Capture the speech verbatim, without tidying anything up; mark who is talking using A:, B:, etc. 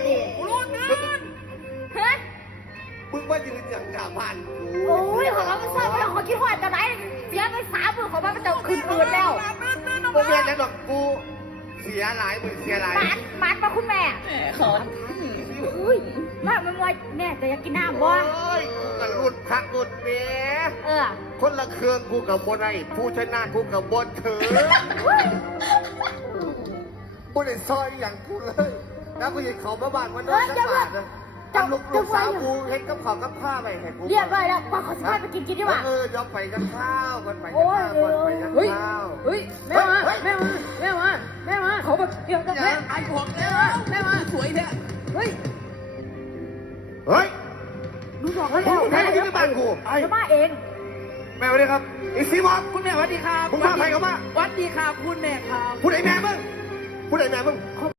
A: ดิรู้นะฮะ
B: มึงมายืนอย่างหน้าบ้านกู
A: โอ้ยของเราไม่ทราบว่าเขาคิดว่าจะไหนเสียไปสามหมื่นของมันมันจะคืนคืนแล้ว
B: โมเมนต์แล้วดอกกูเสียหลายมึงเสียหลาย
A: มันมันมาคุณแม่
C: ขอ
A: อุ้ยมาเมื่อวานแม่จะอยากกินน้ำบ่
B: โอ้ยกันรุ่นพักรุ่นเมีย
A: เออ
B: คนละเครื่องกูกับบนไอ้ผู้ชนะกูกับบนเถือบนไอ้ซอยอย่างกูเลยแล้วกูยิงเขามาบ้านมันด้วยสักบาทนะจังลูกลูกสาวกูเห็นกับข้าวกับข้าวไปให้กู
A: เรียบร้อยแล้วป้าขอสิพาไปกินกินดีกว่า
B: เออยอมไปกันข้าวกันไปกันข้าวกันไปกันข้าว
C: เฮ้ยแม่มาแม่มาแม่มาแม่มา
A: เขาแบบเดี๋ยวจะแม่
C: ไอ้ผมแม่มาแม่มาสวยแท้เฮ้ย
B: เฮ้ย
A: ดูบอกเขาแล้ว
B: แม่ที่บ้านกู
A: จะมาเอง
B: แม่สวัสดีครับอีซีมอม
C: คุณแม่สวัสดีครับ
B: คุณพาใครเข้ามา
C: สวัสดีครับคุณแม่ครับ
B: ผู้ใดแม่มึงผู้ใดแม่มึง